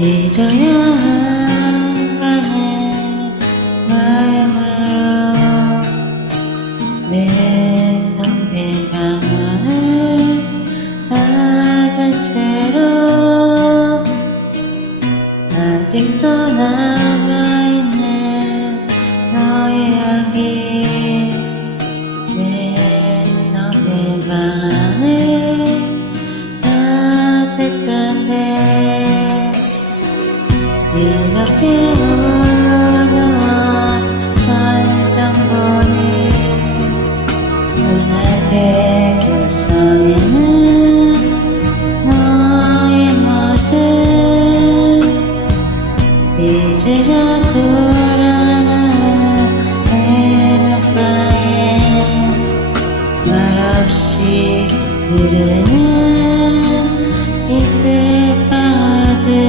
잊어야 하는 마음으로 내 텅빈 방안을 닫은 채로 아직도 남아있는 너의 향기 내 텅빈 방안을 닫을 건데 이렇게